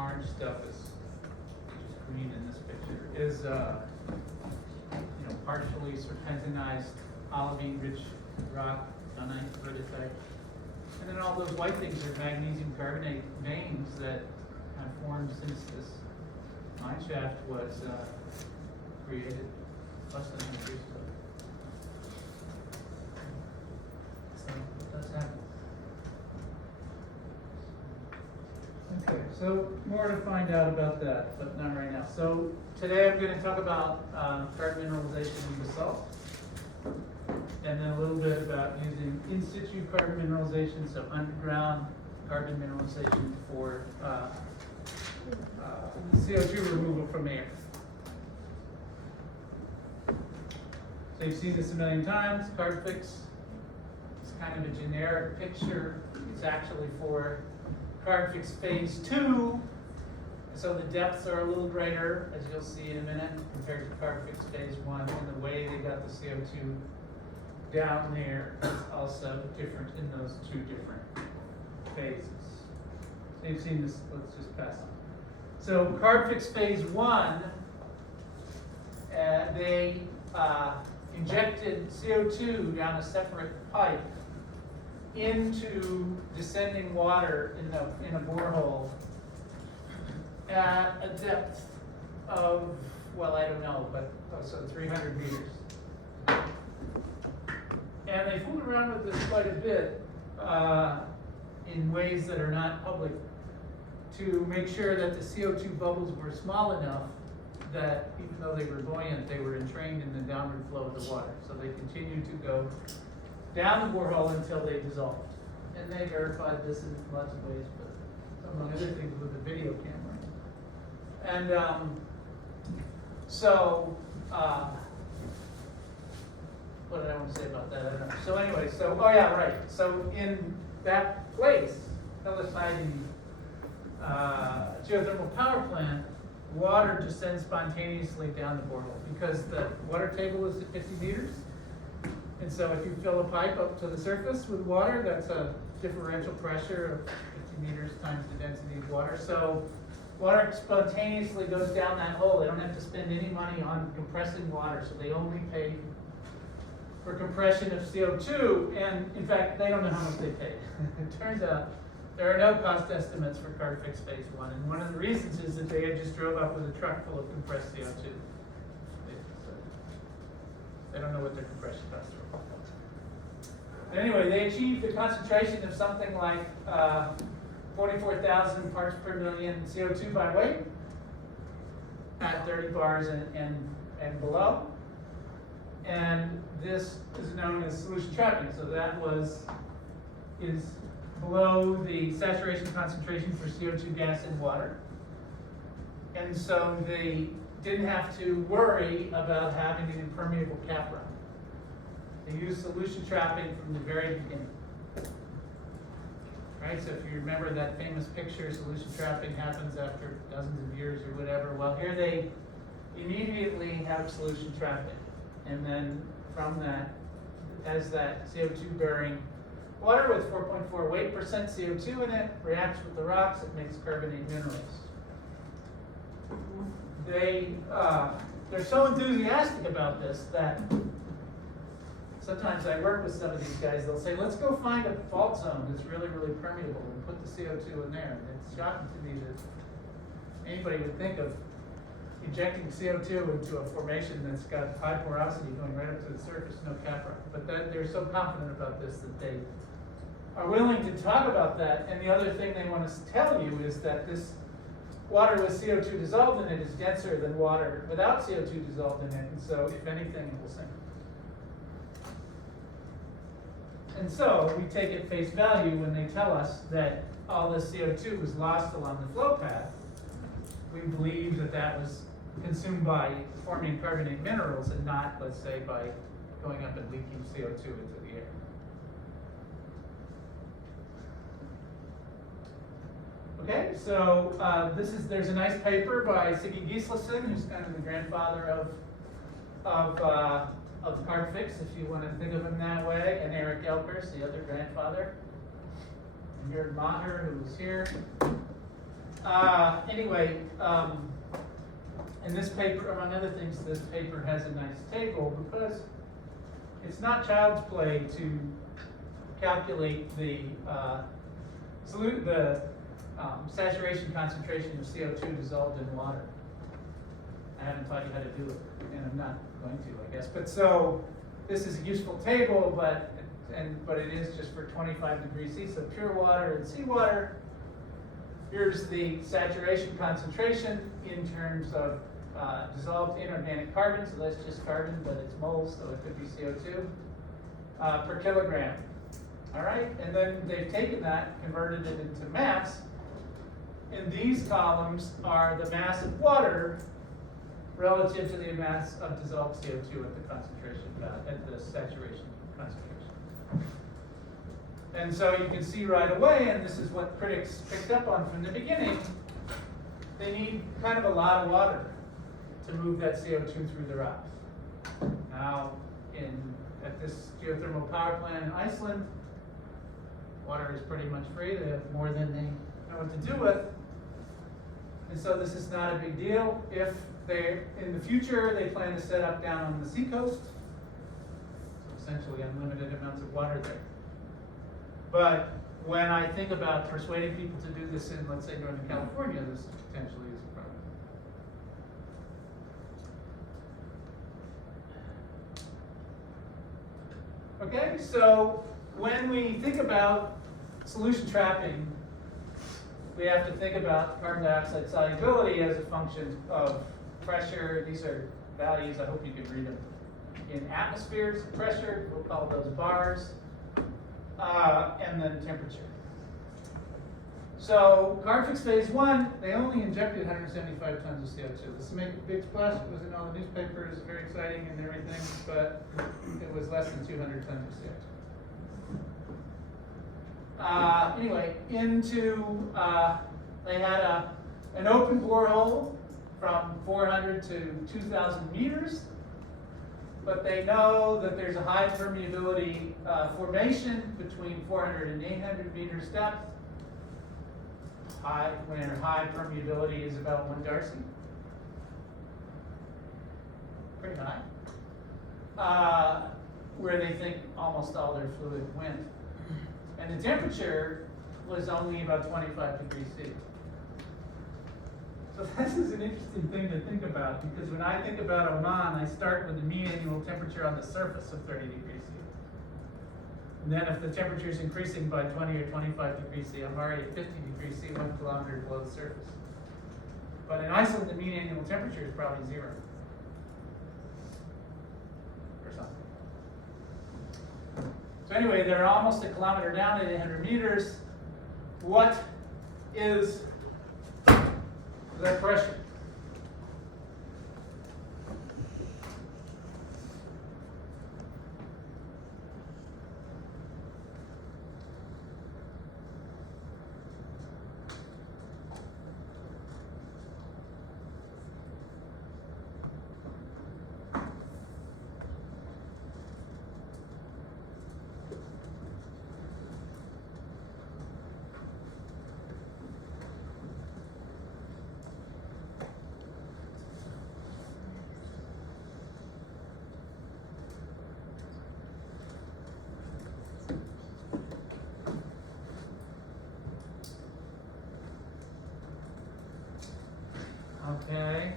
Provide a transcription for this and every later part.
orange stuff is green in this picture, is partially serpentinized olivine-rich rock, gunite vertite. And then all those white things are magnesium carbonate veins that have formed since this mine shaft was created less than 100 years ago. So that's happening. Okay, so more to find out about that, but not right now. So today I'm going to talk about carbon mineralization in basalt, and then a little bit about using in situ carbon mineralization, so underground carbon mineralization for CO2 removal from air. So you've seen this a million times, Carbfix. It's kind of a generic picture. It's actually for Carbfix phase 2. So the depths are a little greater, as you'll see in a minute, compared to Carbfix phase 1. And the way they got the CO2 down there is also different in those two different phases. So you've seen this, let's just pass on. So Carbfix phase 1, they injected CO2 down a separate pipe into descending water in a borehole at a depth of, well, I don't know, but so 300 meters. And they fooled around with this quite a bit in ways that are not public to make sure that the CO2 bubbles were small enough that even though they were buoyant, they were entrained in the downward flow of the water. So they continued to go down the borehole until they dissolved. And they verified this in lots of ways, but among other things with the video camera. And what did I want to say about that? I don't know. So anyway, oh yeah, right. So in that place, beside the geothermal power plant, water descends spontaneously down the borehole because the water table is at 50 meters. And so if you fill a pipe up to the surface with water, that's a differential pressure of 50 meters times the density of water. So water spontaneously goes down that hole. They don't have to spend any money on compressing water, so they only pay for compression of CO2, and in fact, they don't know how much they pay. It turns out there are no cost estimates for Carbfix phase 1, and one of the reasons is that they had just drove up with a truck full of compressed CO2. They don't know what their compression costs are. Anyway, they achieved a concentration of something like 44,000 parts per million CO2 by weight at 30 bars and below. And this is known as solution trapping. So that is below the saturation concentration for CO2 gas in water. And so they didn't have to worry about having an impermeable cap rock. They used solution trapping from the very beginning. Right, so if you remember that famous picture, solution trapping happens after dozens of years or whatever. Well, here they immediately have solution trapping. And then from that, as that CO2 bearing water with 4.4 weight percent CO2 in it reacts with the rocks, it makes carbonate minerals. They're so enthusiastic about this that sometimes I work with some of these guys, they'll say, let's go find a fault zone that's really, really permeable and put the CO2 in there. And it's shocking to me that anybody would think of injecting CO2 into a formation that's got high porosity going right up to the surface, no cap rock. But they're so confident about this that they are willing to talk about that. And the other thing they want to tell you is that this water with CO2 dissolved in it is denser than water without CO2 dissolved in it. And so, if anything, it will sink. And so, we take at face value when they tell us that all this CO2 was lost along the flow path. We believe that that was consumed by forming carbonate minerals and not, let's say, by going up and leaking CO2 into the air. Okay, so there's a nice paper by Siggy Gislason, who's kind of the grandfather of Carbfix, if you want to think of him that way, and Eric Elkers, the other grandfather, and Jörg Maher, who was here. Anyway, in this paper, among other things, this paper has a nice table because it's not child's play to calculate the saturation concentration of CO2 dissolved in water. I haven't taught you how to do it, and I'm not going to, I guess. But so this is a useful table, but it is just for 25 degrees C, so pure water and seawater. Here's the saturation concentration in terms of dissolved inorganic carbon, so that's just carbon, but it's moles, so it could be CO2, per kilogram. All right, and then they've taken that, converted it into mass, and these columns are the mass of water relative to the mass of dissolved CO2 at the concentration, at the saturation concentration. And so you can see right away, and this is what critics picked up on from the beginning, they need kind of a lot of water to move that CO2 through the rocks. Now, at this geothermal power plant in Iceland, water is pretty much free. They have more than they know what to do with. And so this is not a big deal. If in the future, they plan to set up down on the seacoast, so essentially unlimited amounts of water there. But when I think about persuading people to do this in, let's say, Northern California, this potentially is a problem. Okay, so when we think about solution trapping, we have to think about carbon dioxide solubility as a function of pressure. These are values, I hope you can read them. In atmospheres of pressure, we'll call those bars, and then temperature. So carbon fix phase 1, they only injected 175 tons of CO2. This made a big splash. It was in all the newspapers, very exciting and everything, but it was less than 200 tons of CO2. Anyway, they had an open borehole from 400 to 2,000 meters, but they know that there's a high permeability formation between 400 and 800 meters depth. When high permeability is about 1 Darcy. Pretty high. Where they think almost all their fluid went. And the temperature was only about 25 degrees C. So this is an interesting thing to think about, because when I think about Oman, I start with the mean annual temperature on the surface of 30 degrees C. And then if the temperature is increasing by 20 or 25 degrees C, I'm already at 50 degrees C, 1 kilometer below the surface. But in Iceland, the mean annual temperature is probably 0. Or something. So anyway, they're almost a kilometer down at 800 meters. What is their pressure? Okay.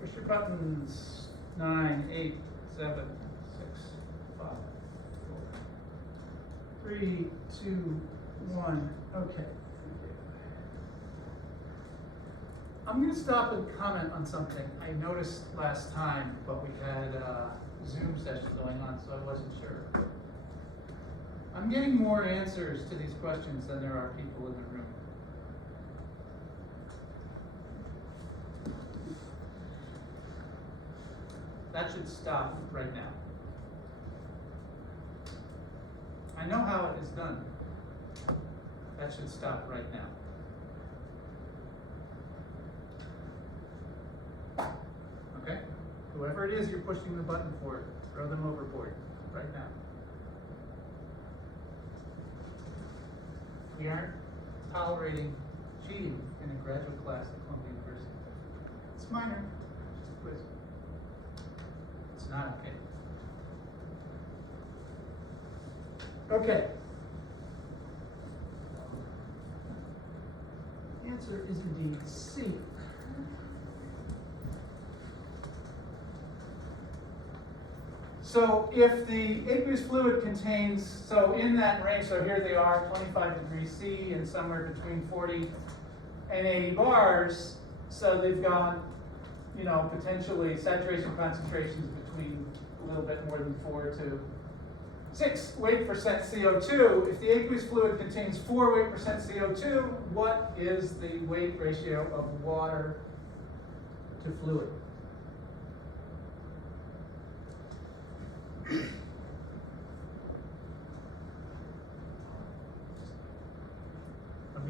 Push your buttons. 9, 8, 7, 6, 5, 4, 3, 2, 1. Okay. I'm going to stop and comment on something I noticed last time, but we had a Zoom session going on, so I wasn't sure. I'm getting more answers to these questions than there are people in the room. That should stop right now. I know how it is done. That should stop right now. Okay? Whoever it is you're pushing the button for, throw them overboard right now. We aren't tolerating cheating in a graduate class at Columbia University. It's minor, just a quiz. It's not okay. Okay. The answer is indeed C. So if the aqueous fluid contains, so in that range, so here they are, 25 degrees C and somewhere between 40 and 80 bars, so they've got, you know, potentially saturation concentrations between a little bit more than 4 to 6 weight percent CO2. If the aqueous fluid contains 4 weight percent CO2, what is the weight ratio of water to fluid?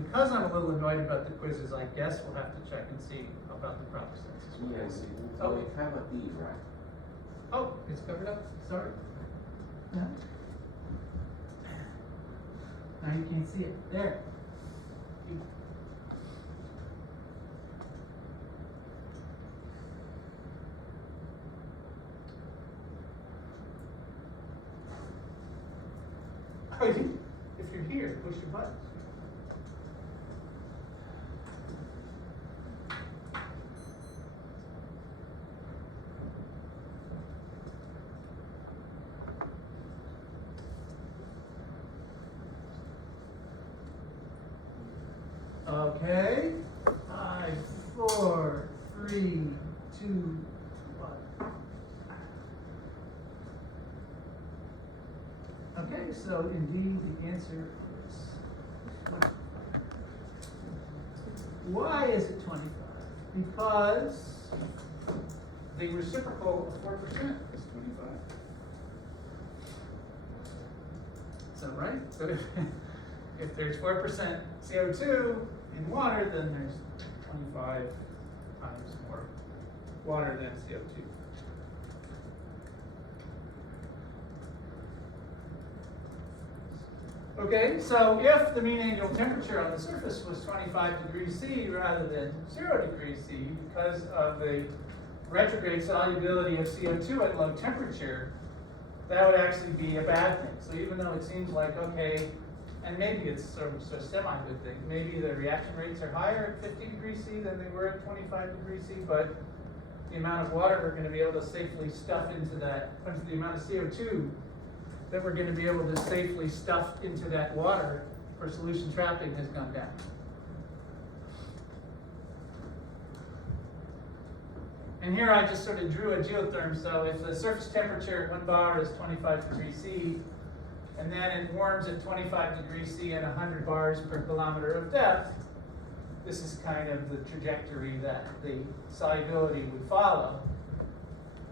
Because I'm a little annoyed about the quizzes, I guess we'll have to check and see about the proper senses. Yes, Oh, we cover B, right? oh, it's covered up. Sorry. No. Now you can't see it. There. Oh, if you're here, push your buttons. Okay. 5, 4, 3, 2, 1. Okay, so indeed the answer is 20. Why is it 25? Because the reciprocal of 4% is 25. So right? So if there's 4% CO2 in water, then there's 25 times more water than CO2. Okay, so if the mean annual temperature on the surface was 25 degrees C rather than 0 degrees C, because of the retrograde solubility of CO2 at low temperature, that would actually be a bad thing. So even though it seems like, okay, and maybe it's sort of a semi-good thing, maybe the reaction rates are higher at 50 degrees C than they were at 25 degrees C, but the amount of water we're going to be able to safely stuff into that, the amount of CO2 that we're going to be able to safely stuff into that water for solution trapping has gone down. And here I just sort of drew a geotherm. So if the surface temperature at 1 bar is 25 degrees C, and then it warms at 25 degrees C at 100 bars per kilometer of depth, this is kind of the trajectory that the solubility would follow.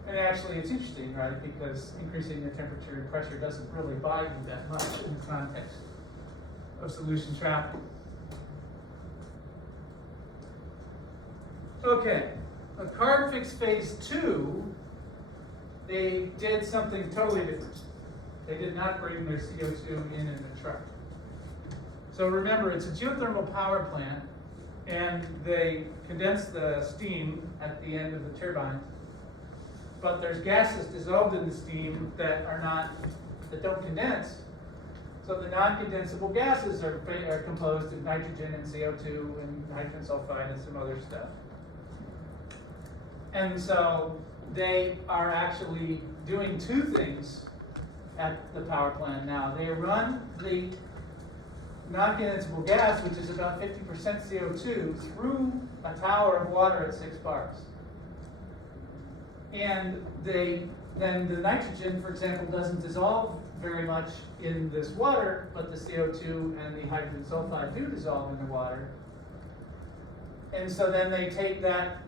And actually it's interesting, right, because increasing the temperature and pressure doesn't really buy you that much in the context of solution trapping. Okay, a carb fix phase 2, they did something totally different. They did not bring their CO2 in the truck. So remember, it's a geothermal power plant, and they condense the steam at the end of the turbine. But there's gases dissolved in the steam that don't condense. So the non-condensable gases are composed of nitrogen and CO2 and nitrogen sulfide and some other stuff. And so they are actually doing two things at the power plant now. They run the non-condensable gas, which is about 50% CO2, through a tower of water at 6 bars. And then the nitrogen, for example, doesn't dissolve very much in this water, but the CO2 and the hydrogen sulfide do dissolve in the water. And so then they take that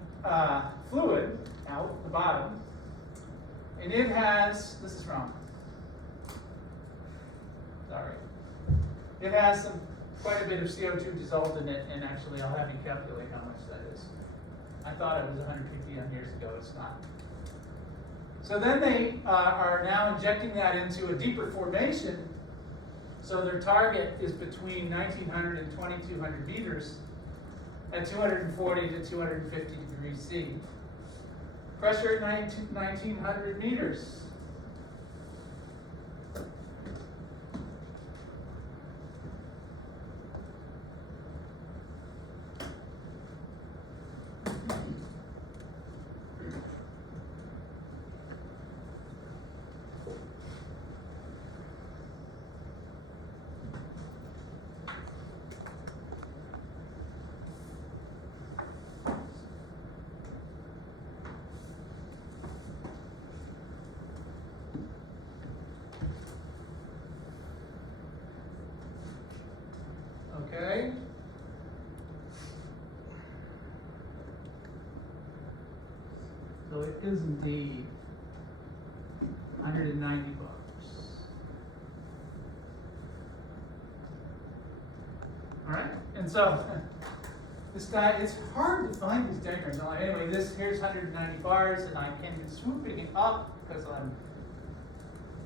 fluid out the bottom, and it has, this is wrong. Sorry. It has quite a bit of CO2 dissolved in it, and actually I'll have you calculate how much that is. I thought it was 150 years ago, it's not. So then they are now injecting that into a deeper formation. So their target is between 1,900 and 2,200 meters at 240 to 250 degrees C. Pressure at 1,900 meters. Okay. So it is indeed 190 bars. All right, and so this guy, it's hard to find these diagrams. Anyway, here's 190 bars, and I can swooping it up because I'm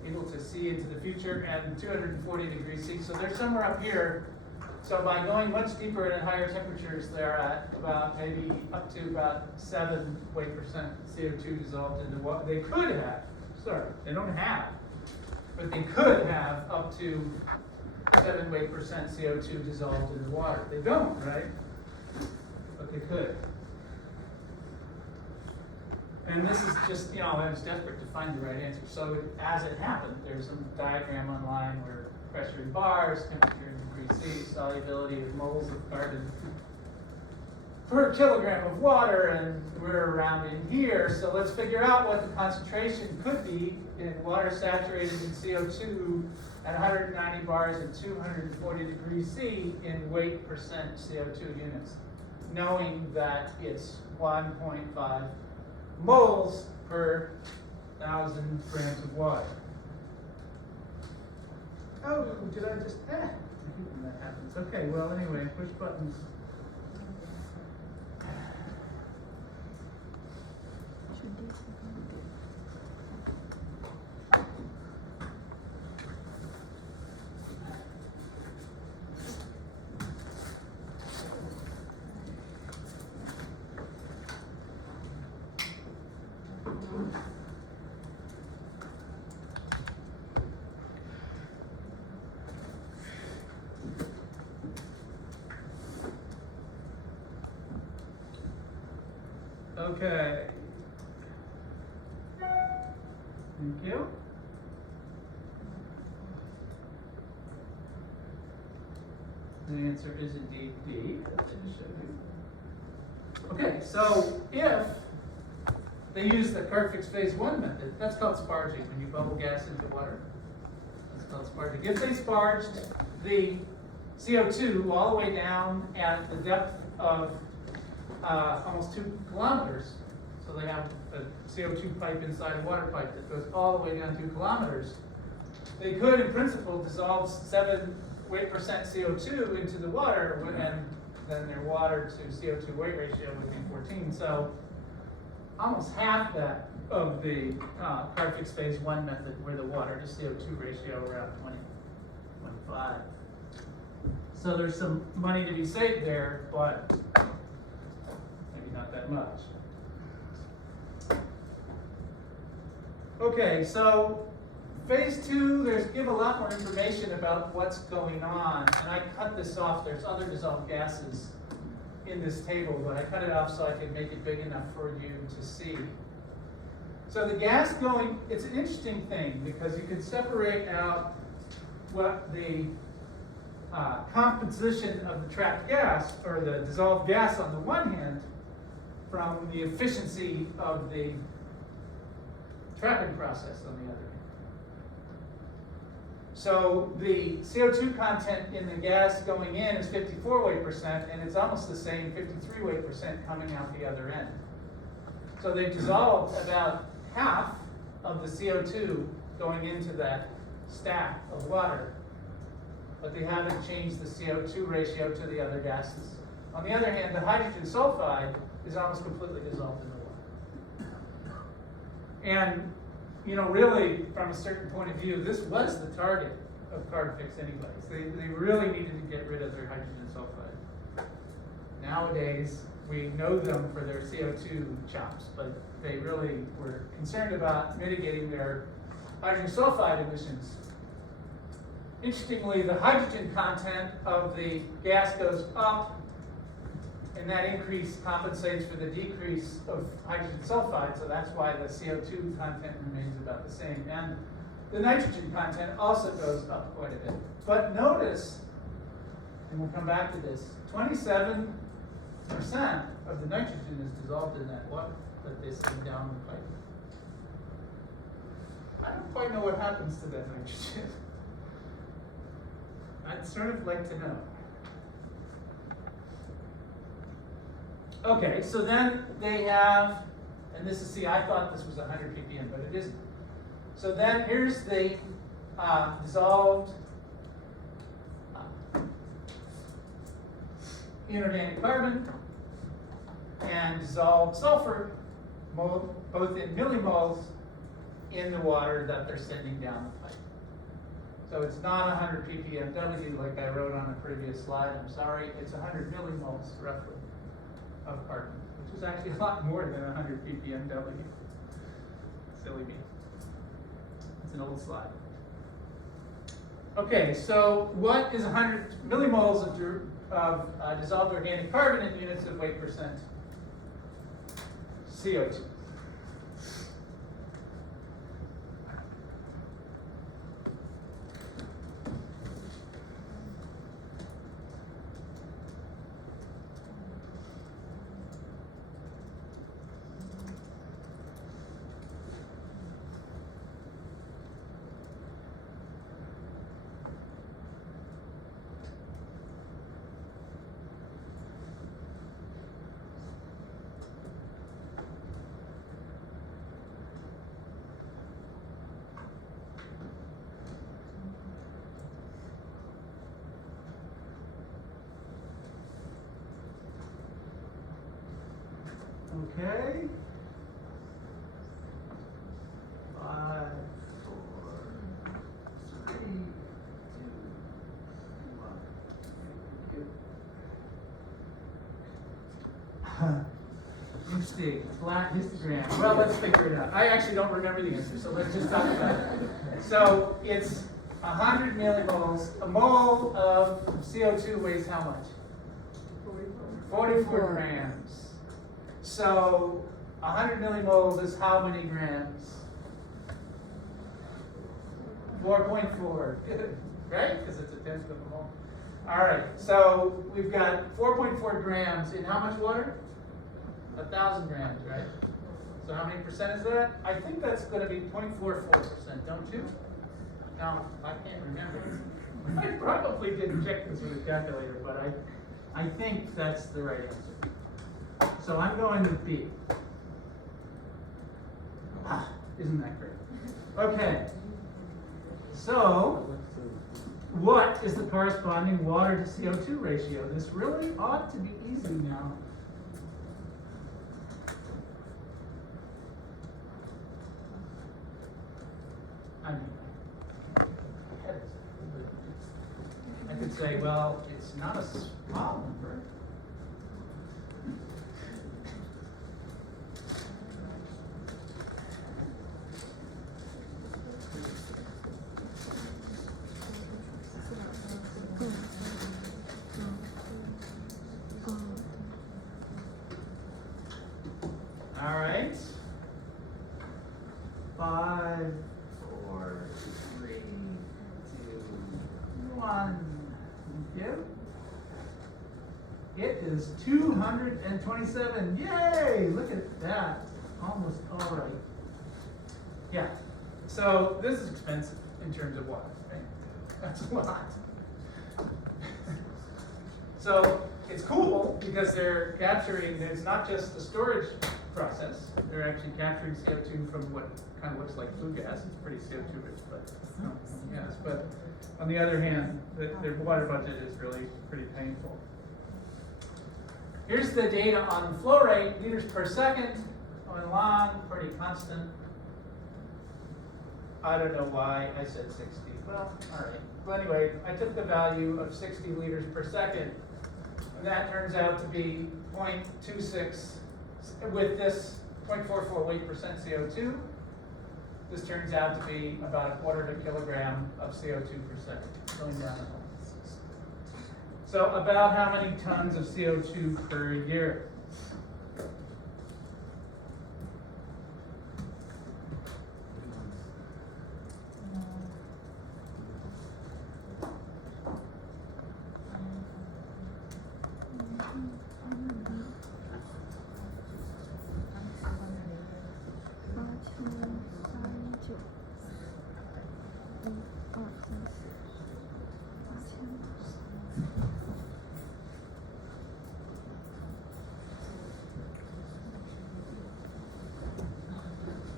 able to see into the future, and 240 degrees C. So they're somewhere up here. So by going much deeper and at higher temperatures, they're at about maybe up to about 7 weight % CO2 dissolved into what they could have. Sorry, they don't have, but they could have up to 7 weight % CO2 dissolved in the water. They don't, right? But they could. And this is just, I was desperate to find the right answer. So as it happened, there's a diagram online where pressure in bars, temperature in degrees C, solubility of moles of carbon per kilogram of water, and we're around in here. So let's figure out what the concentration could be in water saturated in CO2 at 190 bars and 240 degrees C in weight % CO2 units, knowing that it's 1.5 moles per 1,000 grams of water. Oh, did I just, I hate when that happens. Okay, well, anyway, push buttons. Okay. Thank you. The answer is indeed D. Okay, so if they use the perfect phase 1 method, that's called sparging, when you bubble gas into water. That's called sparging. If they sparged the CO2 all the way down at the depth of almost 2 kilometers. So they have a CO2 pipe inside a water pipe that goes all the way down 2 kilometers. They could, in principle, dissolve 7 weight % CO2 into the water, and then their water to CO2 weight ratio would be 14. So almost half that of the perfect phase 1 method, where the water to CO2 ratio around 25. So there's some money to be saved there, but not that much. Okay, so phase 2, give a lot more information about what's going on, and I cut this off. There's other dissolved gases in this table, but I cut it off so I could make it big enough for you to see. So the gas going, it's an interesting thing because you can separate out what the composition of the trapped gas, or the dissolved gas on the one hand, from the efficiency of the trapping process on the other hand. So the CO2 content in the gas going in is 54 weight %, and it's almost the same 53 weight % coming out the other end. So they dissolved about half of the CO2 going into that stack of water, but they haven't changed the CO2 ratio to the other gases. On the other hand, the hydrogen sulfide is almost completely dissolved in the water. And really, from a certain point of view, this was the target of carbon fix anyways. They really needed to get rid of their hydrogen sulfide. Nowadays, we know them for their CO2 chops, but they really were concerned about mitigating their hydrogen sulfide emissions. Interestingly, the hydrogen content of the gas goes up, and that increase compensates for the decrease of hydrogen sulfide, so that's why the CO2 content remains about the same. And the nitrogen content also goes up quite a bit. But notice, and we'll come back to this, 27% of the nitrogen is dissolved in that water that they send down the pipe. I don't quite know what happens to that nitrogen. I'd sort of like to know. Okay, so then they have, and this is, see, I thought this was 100 ppm, but it isn't. So then here's the dissolved inorganic carbon and dissolved sulfur, both in millimoles in the water that they're sending down the pipe. So it's not 100 ppmw like I wrote on a previous slide, I'm sorry, it's 100 millimoles roughly of carbon, which is actually a lot more than 100 ppmw. Silly me. It's an old slide. Okay, so what is 100 millimoles of dissolved organic carbon in units of weight percent CO2? Okay. 5, 4, 3, 2, 1. Interesting. Flat histogram. Well, let's figure it out. I actually don't remember the answer, so let's just talk about it. So it's 100 millimoles. A mole of CO2 weighs how much? 44 grams. So 100 millimoles is how many grams? 4.4. Good, right? Because it's a tenth of a mole. All right, so we've got 4.4 grams in how much water? 1,000 grams, right? So how many percent is that? I think that's going to be 0.44%, don't you? Now, I can't remember. I probably didn't check this with a calculator, but I think that's the right answer. So I'm going with B. Isn't that great? Okay. So, what is the corresponding water to CO2 ratio? This really ought to be easy now. I could say, well, it's not a small number. All right. 5, 4, 3, 2, 1. Thank you. It is 227. Yay! Look at that. Almost all right. Yeah. So this is expensive in terms of water, right? That's a lot. So it's cool because they're capturing, it's not just the storage process, they're actually capturing CO2 from what kind of looks like flue gas. It's pretty CO2 rich, but yes. But on the other hand, their water budget is really pretty painful. Here's the data on flow rate, liters per second, going along, pretty constant. I don't know why I said 60. Well, all right. Well, anyway, I took the value of 60 liters per second, and that turns out to be 0.26 with this 0.44 weight percent CO2. This turns out to be about a quarter of a kilogram of CO2 per second going down the hole. So about how many tons of CO2 per year?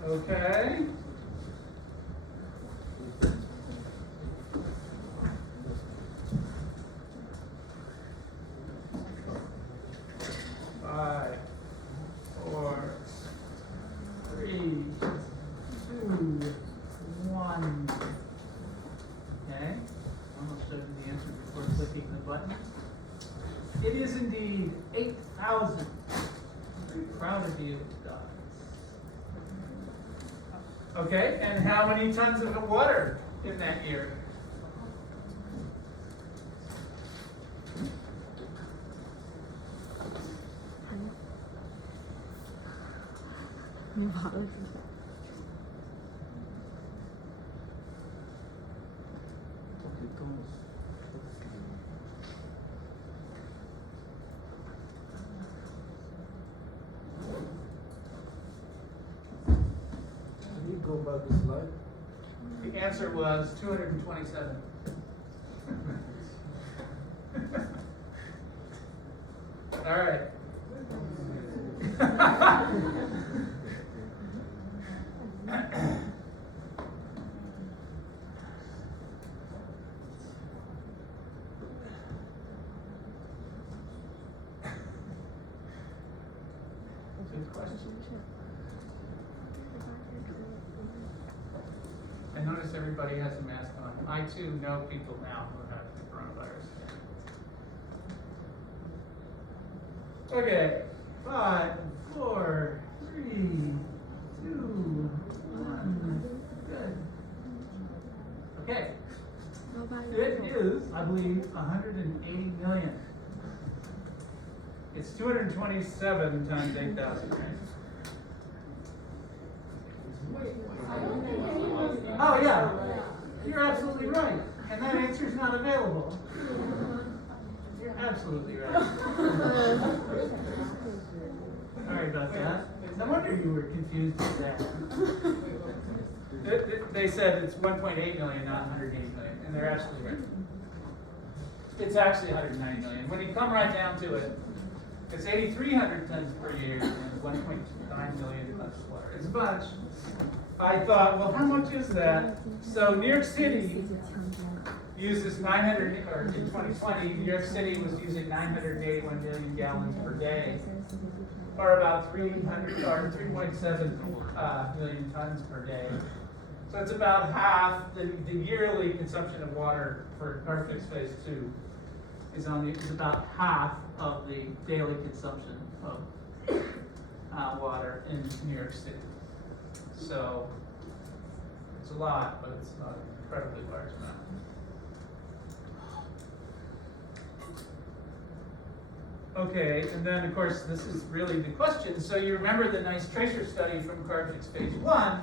Okay. Five, four, three, two, one. Okay. Almost showed you the answer before clicking the button. It is indeed 8,000. Very proud of you, Doc. Okay, and how many tons of water in that year? Go back the slide. The answer was 227. All right. Good question. I notice everybody has a mask on. I too know people now who have the coronavirus. Okay, 5, 4, 3, 2, 1. Good. Okay. It is, I believe, 180 million. It's 227 times 8,000, right? Oh, yeah. You're absolutely right. And that answer is not available. You're absolutely right. Sorry about that. No wonder you were confused with that. They said it's 1.8 million, not 180 million. And they're absolutely right. It's actually 190 million. When you come right down to it, it's 8,300 tons per year and 1.9 million tons of water. It's a bunch. I thought, well, how much is that? So New York City uses 900, or in 2020, New York City was using 981 million gallons per day, or about 300 or 3.7 million tons per day. So it's about half the yearly consumption of water for Carbon Fix Phase 2 is about half of the daily consumption of water in New York City. So it's a lot, but it's not an incredibly large amount. Okay, and then of course this is really the question. So you remember the nice tracer study from Carbon Fix Phase 1.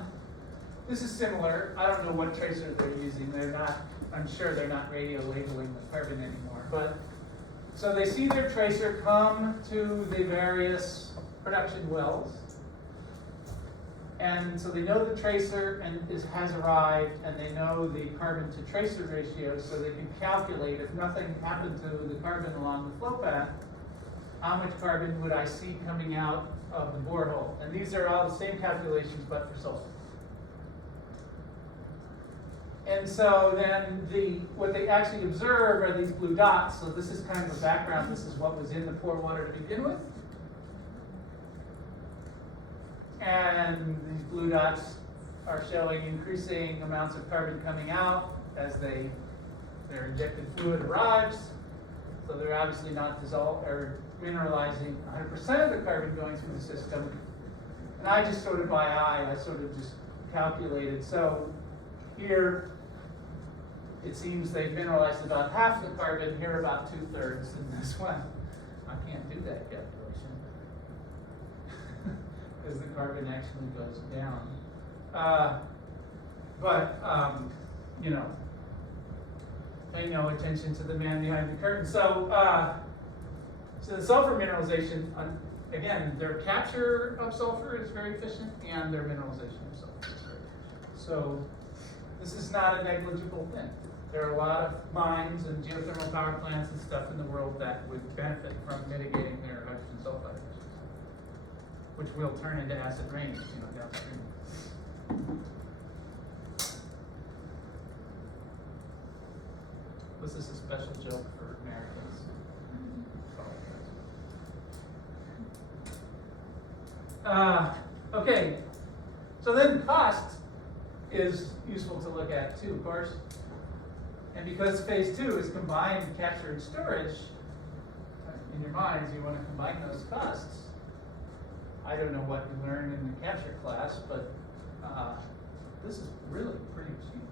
This is similar. I don't know what tracer they're using. They're not, I'm sure they're not radio labeling the carbon anymore. But so they see their tracer come to the various production wells. And so they know the tracer has arrived, and they know the carbon to tracer ratio, so they can calculate if nothing happened to the carbon along the flow path, how much carbon would I see coming out of the borehole? And these are all the same calculations, but for sulfur. And so then what they actually observe are these blue dots. So this is kind of a background. This is what was in the pore water to begin with. And these blue dots are showing increasing amounts of carbon coming out as their injected fluid arrives. So they're obviously not mineralizing 100% of the carbon going through the system. And I just sort of by eye, I sort of just calculated. So here, it seems they've mineralized about half the carbon, here about 2/3 in this one. I can't do that calculation because the carbon actually goes down. You know, pay no attention to the man behind the curtain. So the sulfur mineralization, again, their capture of sulfur is very efficient and their mineralization of sulfur is very efficient. So this is not a negligible thing. There are a lot of mines and geothermal power plants and stuff in the world that would benefit from mitigating their hydrogen sulfide emissions, which will turn into acid rain, downstream. This is a special joke for Americans. Okay, so then cost is useful to look at too, of course. And because phase 2 is combined capture and storage, in your minds you want to combine those costs. I don't know what you learned in the capture class, but this is really pretty cheap.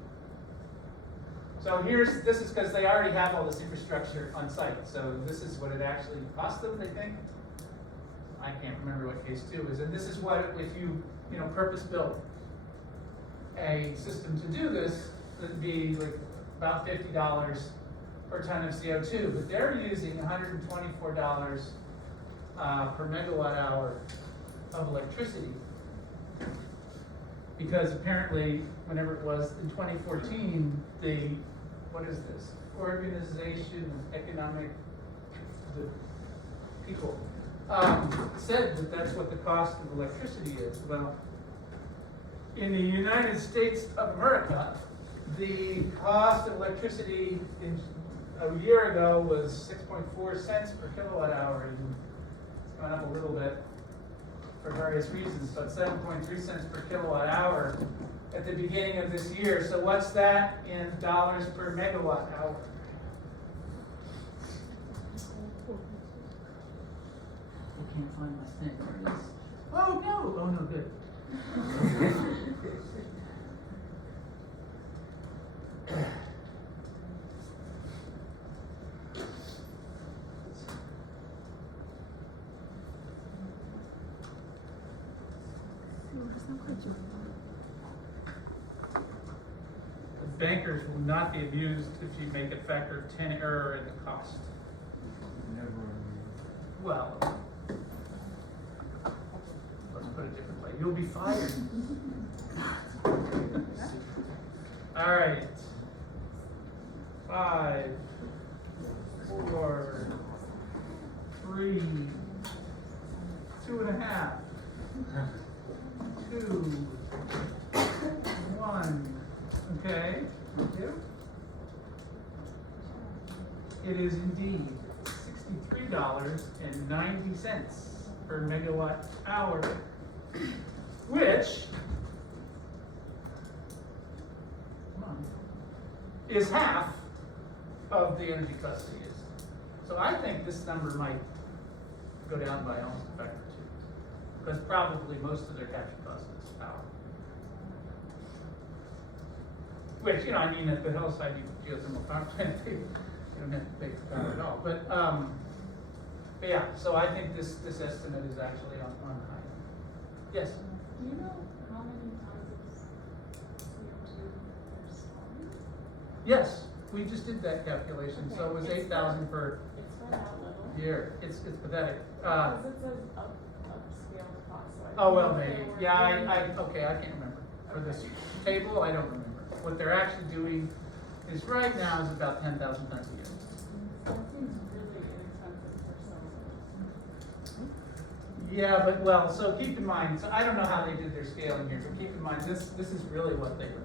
So this is because they already have all this infrastructure on site. So this is what it actually cost them, they think. I can't remember what phase 2 is. And this is what, if you purpose built a system to do this, it'd be like about $50 per ton of CO2, but they're using $124 per megawatt hour of electricity. Because apparently, whenever it was in 2014, what is this? Organization of Economic People said that that's what the cost of electricity is. Well, in the United States of America, the cost of electricity a year ago was 6.4 cents per kilowatt hour, and it's gone up a little bit for various reasons, but 7.3 cents per kilowatt hour at the beginning of this year. So what's that in dollars per megawatt hour? I can't find my thing. Where it is? Oh no! Oh no, good. Bankers will not be amused if you make a factor of 10 error in the cost. Never. Well, let's put it a different way. You'll be fired. All right. 5, 4, 3, 2.5, 2, 1. Okay, thank you. It is indeed $63.90 per megawatt hour, which is half of the energy cost they use. So I think this number might go down by almost a factor 2, because probably most of their capture cost is power. Which, I mean, at the hillside geothermal power plant, they don't have to pay for power at all. But yeah, so I think this estimate is actually on the high end. Yes? Do you know how many tons of CO2 they're storing? Yes, we just did that calculation. Okay. So it was 8,000 per It's for that little? year. It's pathetic. Because it says upscale cost. So Oh, well, think maybe. they were Yeah, doing- I can't remember. For this Okay. table, I don't remember. What they're actually doing is right now is about 10,000 tons a year. That seems really inexpensive for solar. Yeah, but well, so keep in mind, so I don't know how they did their scaling here, but keep in mind, this is really what they were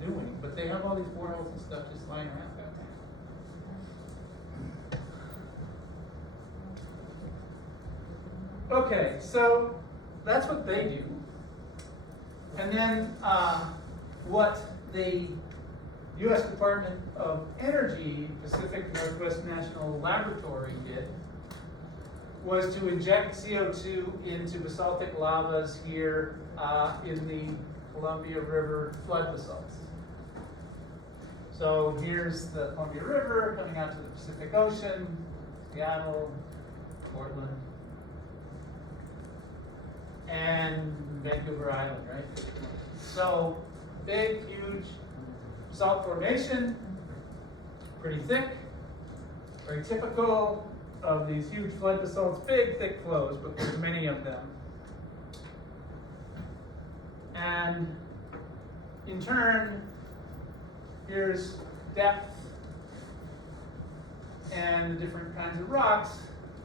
doing. But they have all these boreholes and stuff just lying around. Okay, so that's what they do. And then what the U.S. Department of Energy Pacific Northwest National Laboratory did was to inject CO2 into basaltic lavas here in the Columbia River flood basalts. So here's the Columbia River coming out to the Pacific Ocean, Seattle, Portland, and Vancouver Island, right? So big, huge salt formation, pretty thick, very typical of these huge flood basalts, big, thick flows, but there's many of them. And in turn, here's depth and the different kinds of rocks,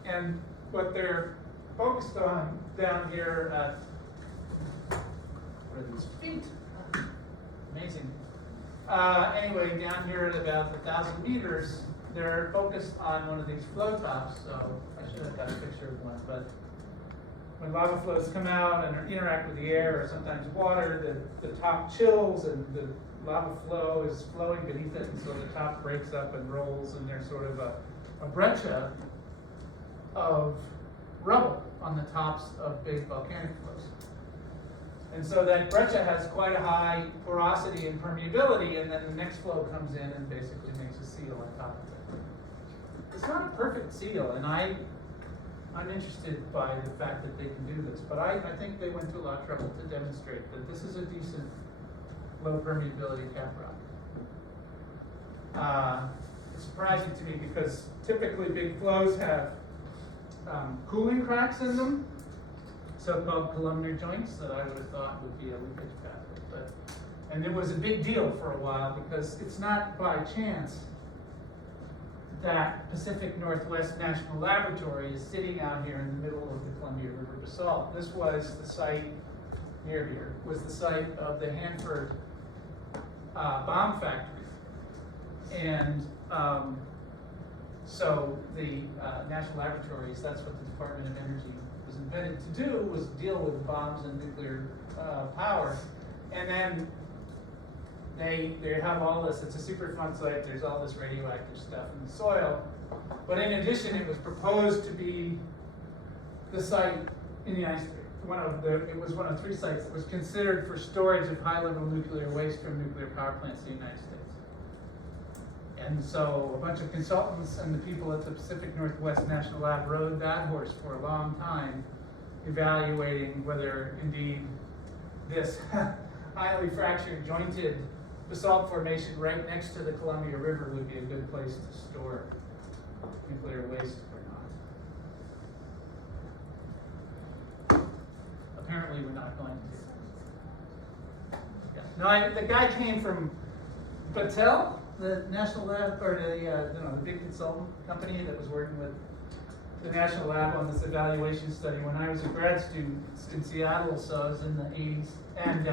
and what they're focused on down here at, what are these feet? Amazing. Anyway, down here at about 1,000 meters, they're focused on one of these flow tops, so I should have got a picture of one, but when lava flows come out and interact with the air or sometimes water, the top chills and the lava flow is flowing beneath it, and so the top breaks up and rolls, and there's sort of a breccia of rubble on the tops of big volcanic flows. And so that breccia has quite a high porosity and permeability, and then the next flow comes in and basically makes a seal on top of it. It's not a perfect seal, and I'm interested by the fact that they can do this, but I think they went to a lot of trouble to demonstrate that this is a decent low permeability cap rock. It's surprising to me because typically big flows have cooling cracks in them, so-called columnar joints that I would have thought would be a leakage pathway. And it was a big deal for a while because it's not by chance that Pacific Northwest National Laboratory is sitting out here in the middle of the Columbia River basalt. This was the site, here, was the site of the Hanford bomb factory. And so the national laboratories, that's what the Department of Energy was invented to do, was deal with bombs and nuclear power. And then they have all this, it's a Superfund site, there's all this radioactive stuff in the soil. But in addition, it was proposed to be the site in the United States. It was one of 3 sites that was considered for storage of high-level nuclear waste from nuclear power plants in the United States. And so a bunch of consultants and the people at the Pacific Northwest National Lab rode that horse for a long time, evaluating whether indeed this highly fractured, jointed basalt formation right next to the Columbia River would be a good place to store nuclear waste or not. Apparently we're not going to. Yeah. No, the guy came from Battelle, the national lab, or the big consultant company that was working with the national lab on this evaluation study when I was a grad student in Seattle, so I was in the 80s. And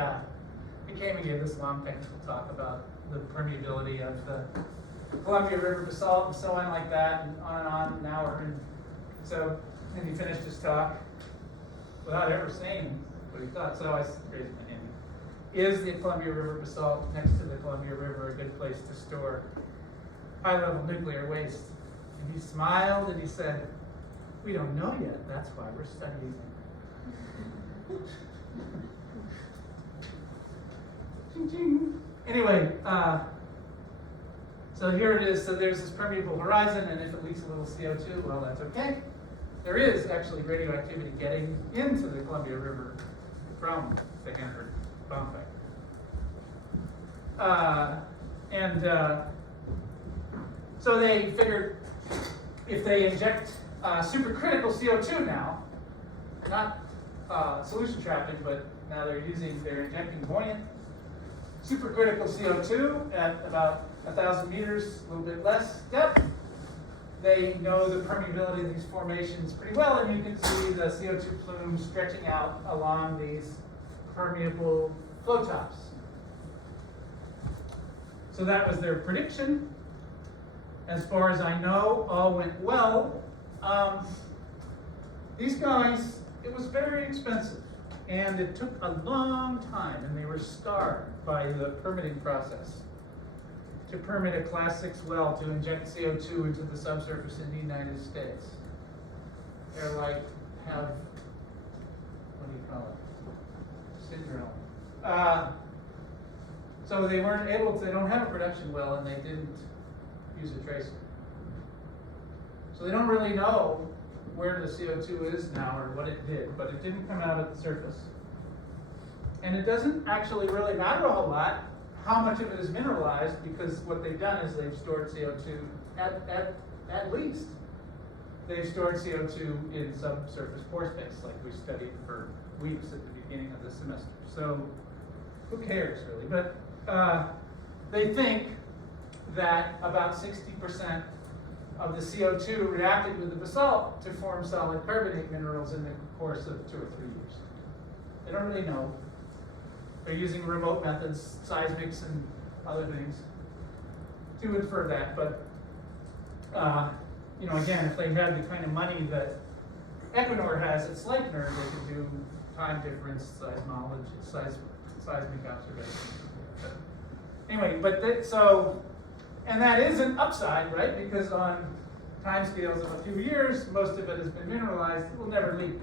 he came and gave this long technical talk about the permeability of the Columbia River basalt and so on like that, and on, an hour. And so, and he finished his talk without ever saying what he thought, so I raised my hand. Is the Columbia River basalt next to the Columbia River a good place to store high-level nuclear waste? And he smiled and he said, "We don't know yet, that's why we're studying it." Ching, ching. Anyway, so here it is. So there's this permeable horizon, and if it leaks a little CO2, well, that's okay. There is actually radioactivity getting into the Columbia River from the Hanford bomb factory. So they figured if they inject supercritical CO2 now, not solution trapping, but now they're injecting buoyant supercritical CO2 at about 1,000 meters, a little bit less depth. They know the permeability of these formations pretty well, and you can see the CO2 plumes stretching out along these permeable flow tops. So that was their prediction. As far as I know, all went well. These guys, it was very expensive. And it took a long time, and they were scarred by the permitting process to permit a Class 6 well to inject CO2 into the subsurface in the United States. They're like, what do you call it? Syndrome. So they weren't able to, they don't have a production well, and they didn't use a tracer. So they don't really know where the CO2 is now or what it did, but it didn't come out at the surface. And it doesn't actually really matter a whole lot how much of it is mineralized, because what they've done is they've stored CO2 at least. They've stored CO2 in subsurface pore space, like we studied for weeks at the beginning of the semester. So who cares really? But they think that about 60% of the CO2 reacted with the basalt to form solid carbonate minerals in the course of 2 or 3 years. They don't really know. They're using remote methods, seismics and other things to infer that. But again, if they had the kind of money that Equinor has at Sleipner, they could do time difference seismic observations. But anyway, and that is an upside, right? Because on timescales of a few years, most of it has been mineralized. It will never leak.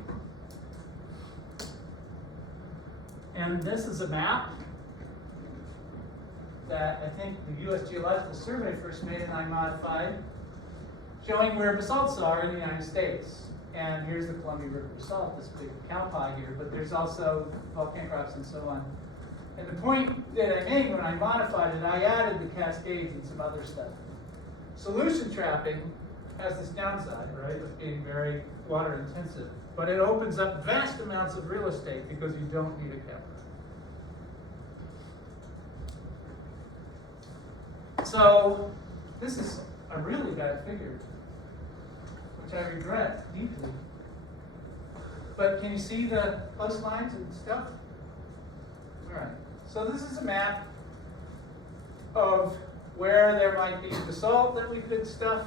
And this is a map that I think the U.S. Geological Survey first made and I modified, showing where basalts are in the United States. And here's the Columbia River basalt, this big cow pie here, but there's also volcanic rocks and so on. And the point that I made when I modified it, I added the cascades and some other stuff. Solution trapping has this downside, right, of being very water intensive, but it opens up vast amounts of real estate because you don't need a camera. So this is a really bad figure, which I regret deeply. But can you see the coastlines and stuff? All right. So this is a map of where there might be basalt that we could stuff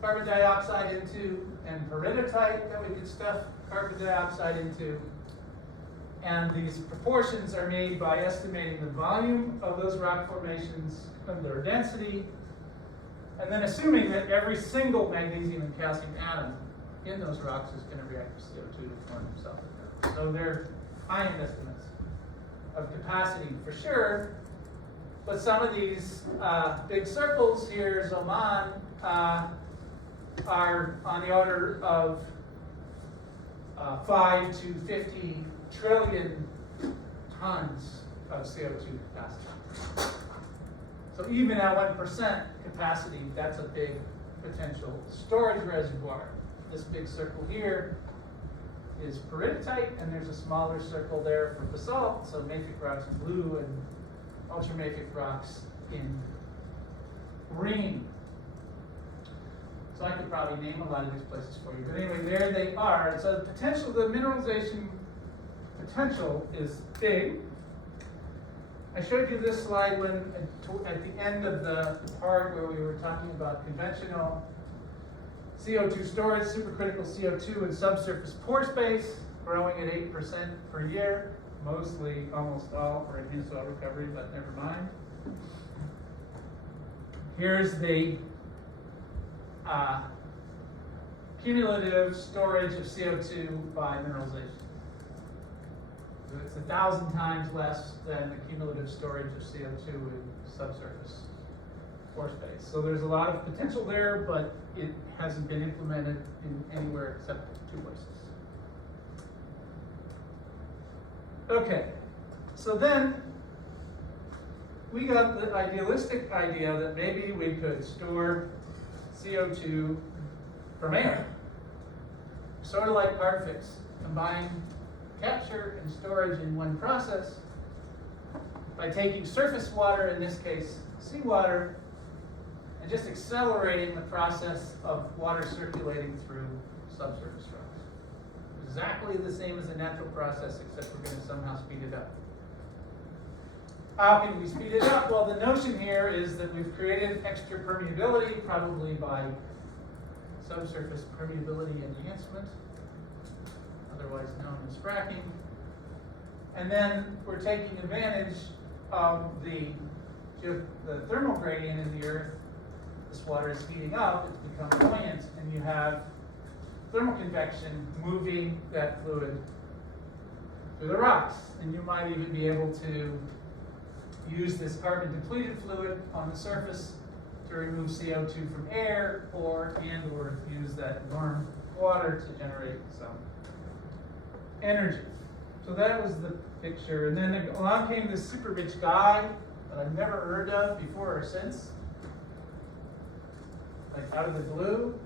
carbon dioxide into, and peridotite that we could stuff carbon dioxide into. And these proportions are made by estimating the volume of those rock formations and their density, and then assuming that every single magnesium and calcium atom in those rocks is going to react with CO2 to form itself. So they're fine estimates of capacity for sure, but some of these big circles here, Oman, are on the order of 5 to 50 trillion tons of CO2 capacity. So even at 1% capacity, that's a big potential storage reservoir. This big circle here is peridotite, and there's a smaller circle there for basalt, so mafic rocks in blue and ultramafic rocks in green. So I could probably name a lot of these places for you. But anyway, there they are. And so the mineralization potential is big. I showed you this slide when at the end of the part where we were talking about conventional CO2 storage, supercritical CO2 in subsurface pore space, growing at 8% per year, mostly almost all for enhanced oil recovery, but never mind. Here's the cumulative storage of CO2 by mineralization. So it's 1,000 times less than the cumulative storage of CO2 in subsurface pore space. So there's a lot of potential there, but it hasn't been implemented in anywhere except 2 places. Okay, so then we got the idealistic idea that maybe we could store CO2 from air, sort of like Carbfix, combine capture and storage in one process by taking surface water, in this case seawater, and just accelerating the process of water circulating through subsurface rocks. Exactly the same as a natural process, except we're going to somehow speed it up. How can we speed it up? Well, the notion here is that we've created extra permeability, probably by subsurface permeability enhancement, otherwise known as fracking. And then we're taking advantage of the thermal gradient in the Earth. This water is heating up, it's become buoyant, and you have thermal convection moving that fluid through the rocks. And you might even be able to use this carbon depleted fluid on the surface to remove CO2 from air, or use that warm water to generate some energy. So that was the picture. And then along came this super rich guy that I've never heard of before or since. Like out of the blue.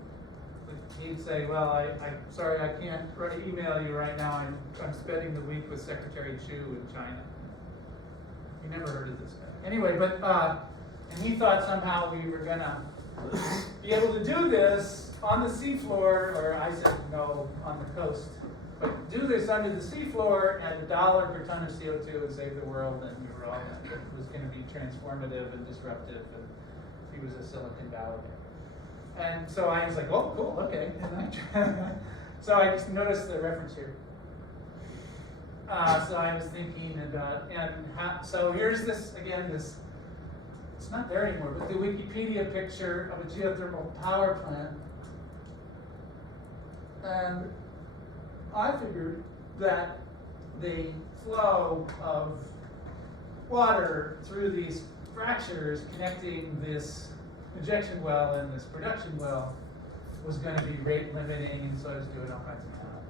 He'd say, well, I'm sorry, I can't email you right now. I'm spending the week with Secretary Chu in China. You never heard of this guy. Anyway, and he thought somehow we were gonna be able to do this on the seafloor, or I said no, on the coast. But do this under the seafloor at $1 per ton of CO2 and save the world, and we were all, it was going to be transformative and disruptive, and he was a Silicon Valley guy. And so I was like, oh, cool, okay. So I just noticed the reference here. So I was thinking about, so here's this, again, it's not there anymore, but the Wikipedia picture of a geothermal power plant. And I figured that the flow of water through these fractures connecting this injection well and this production well was going to be rate limiting, and so I was doing all kinds of math.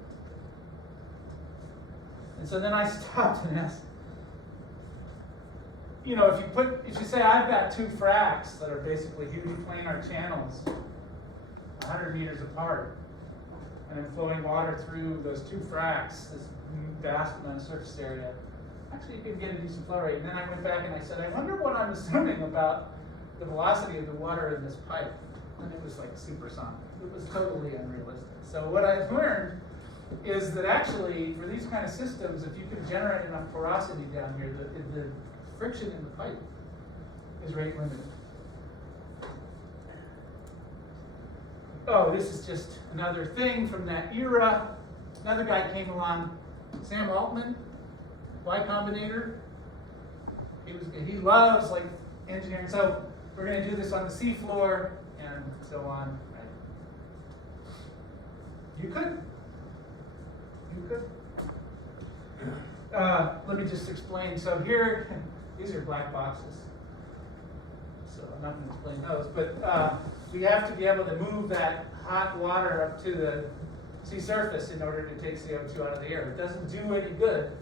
And so then I stopped and asked, you know, if you say I've got two fracs that are basically huge planar channels, 100 meters apart, and I'm flowing water through those two fracs, this vast amount of surface area, actually you can get a decent flow rate. And then I went back and I said, I wonder what I'm assuming about the velocity of the water in this pipe. And it was like supersonic. It was totally unrealistic. So what I've learned is that actually, for these kind of systems, if you can generate enough porosity down here, the friction in the pipe is rate limited. Oh, this is just another thing from that era. Another guy came along, Sam Altman, Y Combinator. He loves like engineering. So we're going to do this on the seafloor and so on. Right? You could. Let me just explain. So here, these are black boxes. So I'm not going to explain those, but we have to be able to move that hot water up to the sea surface in order to take CO2 out of the air. It doesn't do any good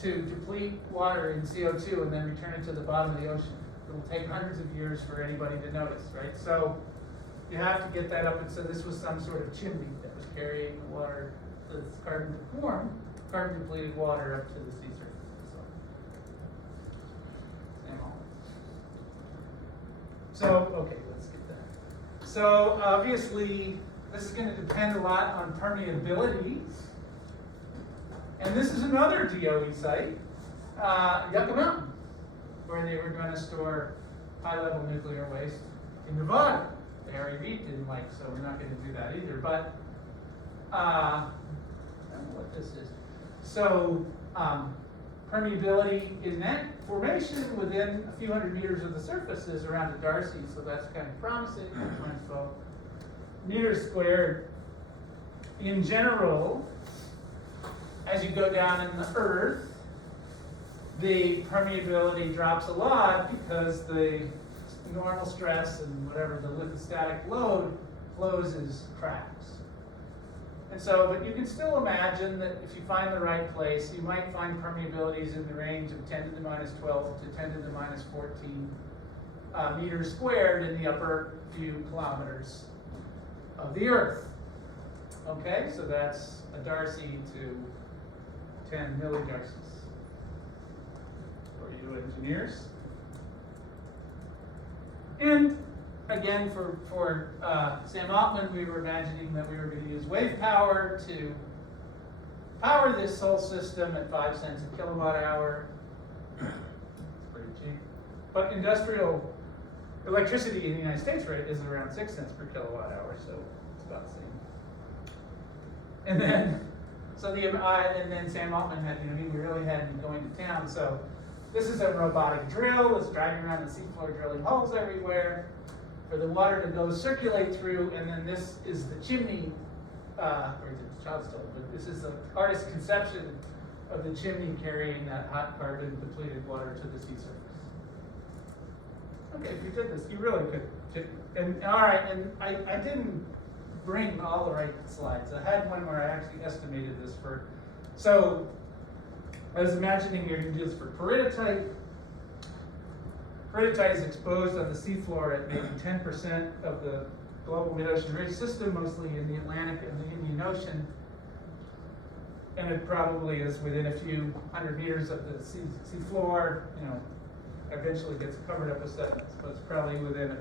to deplete water in CO2 and then return it to the bottom of the ocean. It'll take hundreds of years for anybody to notice, right? So you have to get that up, and so this was some sort of chimney that was carrying the water, this carbon depleted water up to the sea surface. So okay, let's get that. So obviously, this is going to depend a lot on permeability. And this is another DOE site, Yucca Mountain, where they were going to store high-level nuclear waste in Nevada. The Harry Reid didn't like, so we're not going to do that either. But I don't know what this is. So permeability in that formation within a few hundred meters of the surface is around a Darcy, so that's kind of promising. 12 meters squared. In general, as you go down in the earth, the permeability drops a lot because the normal stress and whatever the lithostatic load flows as cracks. And so, but you can still imagine that if you find the right place, you might find permeabilities in the range of 10 to the minus 12 to 10 to the minus 14 meters squared in the upper few kilometers of the Earth. Okay, so that's a Darcy to 10 millidarcies. For you engineers. And again, for Sam Altman, we were imagining that we were going to use wave power to power this whole system at 5 cents a kilowatt hour. It's pretty cheap. But industrial electricity in the United States rate is around 6 cents per kilowatt hour, so it's about the same. And then So and then Sam Altman had, he really hadn't been going to town. So this is a robotic drill. It's driving around the seafloor, drilling holes everywhere for the water to go circulate through. And then this is the chimney, or the child's still, but this is the artist's conception of the chimney carrying that hot carbon depleted water to the sea surface. Okay, if you did this, you really could. And all right, and I didn't bring all the right slides. I had one where I actually estimated this for. So I was imagining you're going to do this for peridotite. Peridotite is exposed on the seafloor at maybe 10% of the global mid-ocean ridge system, mostly in the Atlantic and the Indian Ocean. And it probably is within a few hundred meters of the seafloor, eventually gets covered up with sediments, but it's probably within a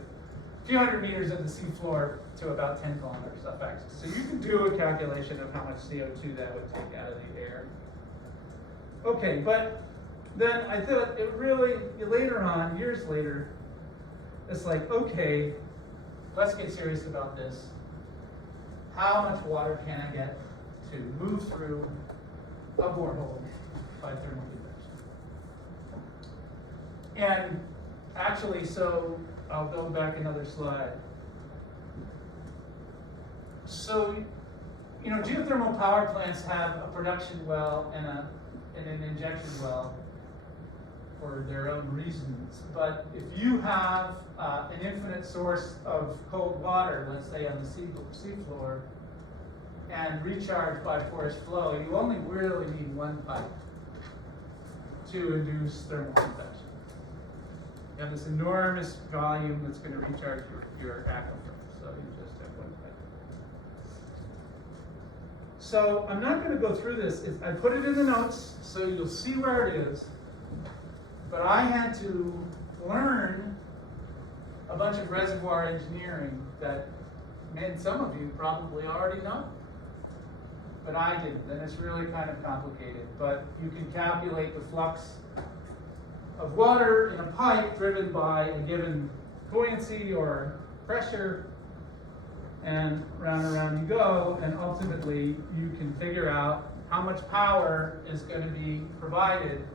few hundred meters of the seafloor to about 10 kilometers off axis. So you can do a calculation of how much CO2 that would take out of the air. Okay, but then I thought it really, later on, years later, it's like, okay, let's get serious about this. How much water can I get to move through a borehole by thermal convection? And actually, so I'll go back another slide. So, geothermal power plants have a production well and an injection well for their own reasons. But if you have an infinite source of cold water, let's say on the seafloor, and recharged by forced flow, you only really need one pipe to induce thermal convection. You have this enormous volume that's going to recharge your aquifer, so you just have one pipe. So I'm not going to go through this. I put it in the notes so you'll see where it is, but I had to learn a bunch of reservoir engineering that some of you probably already know. But I didn't, and it's really kind of complicated. But you can calculate the flux of water in a pipe driven by a given buoyancy or pressure, and round and round you go, and ultimately you can figure out how much power is going to be provided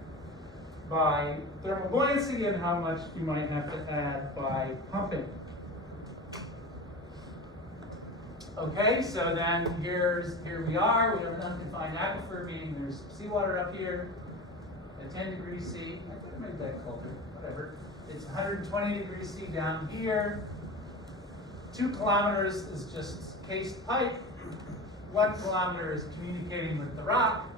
by thermal buoyancy and how much you might have to add by pumping. Okay, so then here we are. We have an unconfined aquifer, meaning there's seawater up here at 10 degrees C. I could have made that colder, whatever. It's 120 degrees C down here. 2 kilometers is just cased pipe. 1 kilometer is communicating with the rock.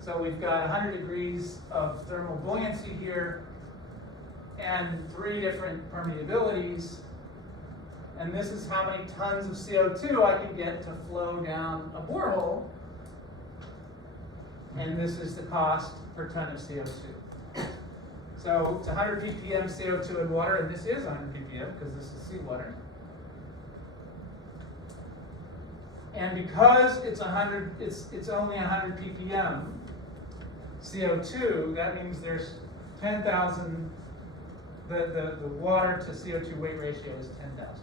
So we've got 100 degrees of thermal buoyancy here and 3 different permeabilities. And this is how many tons of CO2 I can get to flow down a borehole. And this is the cost per ton of CO2. So it's 100 ppm CO2 in water, and this is 100 ppm because this is seawater. And because it's only 100 ppm CO2, that means there's 10,000. The water to CO2 weight ratio is 10,000.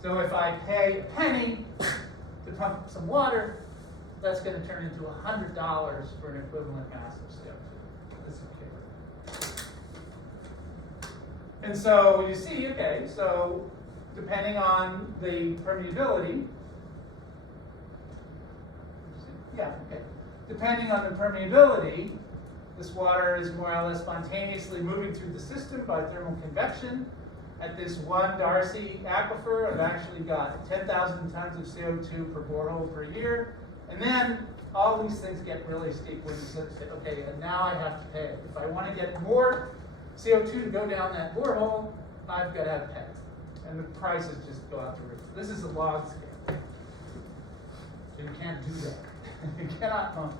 So if I pay a penny to pump some water, that's going to turn into $100 for an equivalent mass of CO2. This is okay. And so you see, okay, so depending on the permeability, depending on the permeability, this water is more or less spontaneously moving through the system by thermal convection. At this 1 Darcy aquifer, I've actually got 10,000 tons of CO2 per borehole per year. And then all these things get really steep when you say, okay, and now I have to pay it. If I want to get more CO2 to go down that borehole, I've got to have pay. And the prices just go out the roof. This is a log scale. So you can't do that. You cannot pump.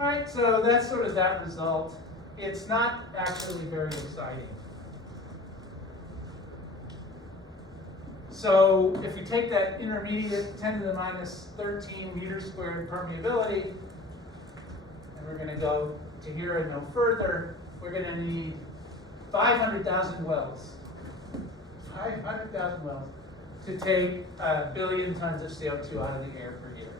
All right, so that's sort of that result. It's not actually very exciting. So if you take that intermediate 10 to the minus 13 meters squared permeability, and we're going to go to here and no further, we're going to need 500,000 wells. 500,000 wells to take 1 billion tons of CO2 out of the air per year.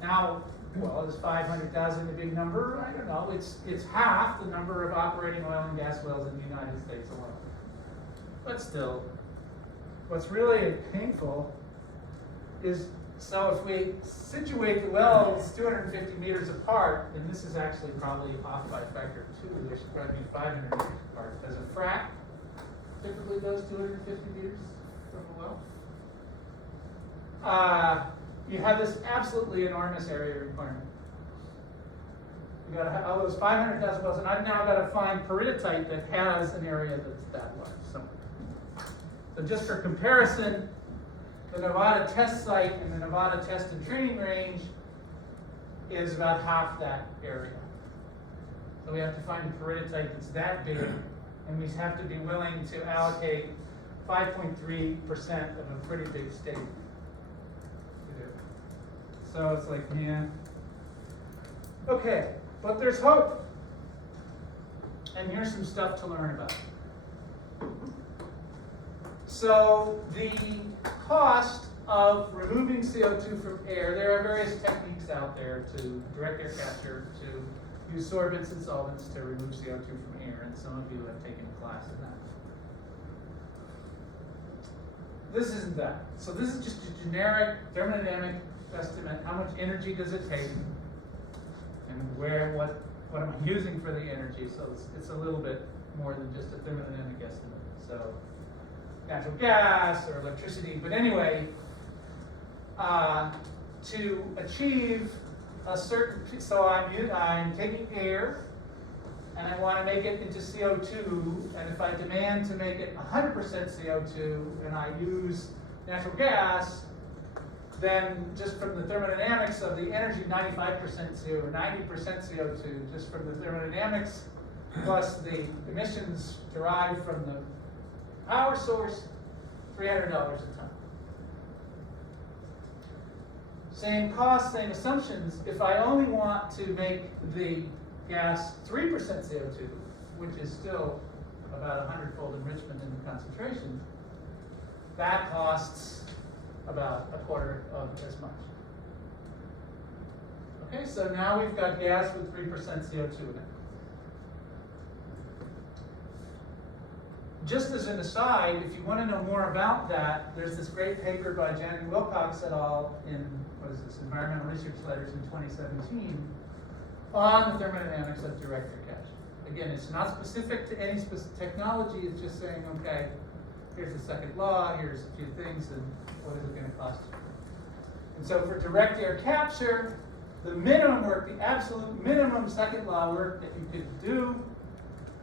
Now, well, is 500,000 a big number? I don't know. It's half the number of operating oil and gas wells in the United States alone. But still, what's really painful is, so if we situate the wells 250 meters apart, and this is actually probably off by a factor of 2, there should probably be 500 meters apart. As a frac, typically goes 250 meters from a well. You have this absolutely enormous area requirement. You got to have all those 500,000 wells, and I've now got to find peridotite that has an area that's that large. So just for comparison, the Nevada test site and the Nevada test and training range is about half that area. So we have to find a peridotite that's that big, and we have to be willing to allocate 5.3% of a pretty big state to do. So it's like, yeah. Okay, but there's hope. And here's some stuff to learn about. So the cost of removing CO2 from air, there are various techniques out there to direct air capture, to use sorbents and solvents to remove CO2 from air, and some of you have taken a class in that. This isn't that. So this is just a generic thermodynamic estimate. How much energy does it take? And what am I using for the energy? So it's a little bit more than just a thermodynamic estimate. So natural gas or electricity, but anyway, to achieve a certain, so I'm taking air and I want to make it into CO2, and if I demand to make it 100% CO2 and I use natural gas, then just from the thermodynamics of the energy, 95% CO or 90% CO2, just from the thermodynamics plus the emissions derived from the power source, $300 a ton. Same cost, same assumptions. If I only want to make the gas 3% CO2, which is still about 100-fold enrichment in the concentration, that costs about a quarter of as much. Okay, so now we've got gas with 3% CO2 in it. Just as an aside, if you want to know more about that, there's this great paper by Jan Wilcox et al. In, what is this, Environmental Research Letters in 2017 on the thermodynamics of direct air capture. Again, it's not specific to any specific technology, it's just saying, okay, here's the second law, here's a few things, and what is it going to cost you? And so for direct air capture, the minimum work, the absolute minimum second law work that you could do